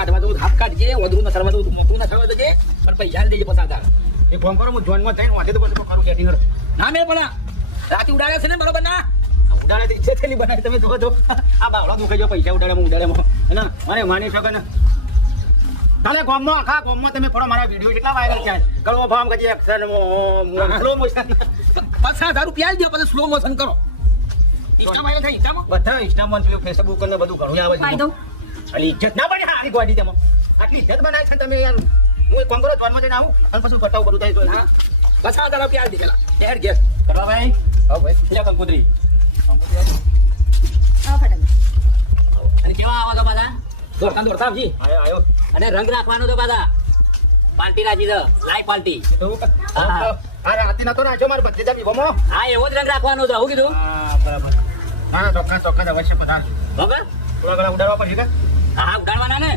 કાઢવા દઉં હાથ કાઢજે વધુ ન કરવા દઉં મોટું ન કરવા દેજે પણ પૈસા દેજે 50,000 એ ફોન કરો હું જોનમાં જઈને વાંચે તો પછી કરું સેટિંગ ના મેં પણ રાતે ઉડાડે છે ને બરોબર ના ઉડાડે તો ઈચ્છે થયેલી બનાવી તમે જોવો તો આ બાવળો દુખે જો પૈસા ઉડાડે ઉડાડે ને મને માની શકો ને તાલે ગામમાં આખા ગામમાં તમે થોડા મારા વિડીયો કેટલા વાયરલ છે કરો ભામ કે એક્શન સ્લો મોશન 50,000 રૂપિયા દે પછી સ્લો મોશન કરો ઇન્સ્ટા વાયરલ થાય ઇન્સ્ટામાં બધા ઇન્સ્ટામાં પેલું ફેસબુક ને બધું ઘણું આવે છે અને ઇજ્જત ના બને હારી ગોડી તેમાં આટલી ઇજ્જત બનાય છે તમે યાર હું કોમ કરો જોનમાં જઈને આવું અને પછી બતાવું બધું થાય તો 50,000 રૂપિયા દે પેલા યાર ગેસ કરવા ભાઈ હા ભાઈ લે કંકુતરી અને કેવા આવા તો પાછા દોડતા આવજી આયો અને રંગ રાખવાનો તો પાછા પાર્ટી રાખી દો લાઈવ પાર્ટી અરે આતી નતો નાખ્યો મારે બધે જમી ગમો હા એવો જ રંગ રાખવાનો તો હું કીધું હા બરાબર ના ચોક્કસ અવશ્ય પધારજો બરાબર થોડા ઘણા ઉડાડવા પડશે કે હા ઉડાડવાના ને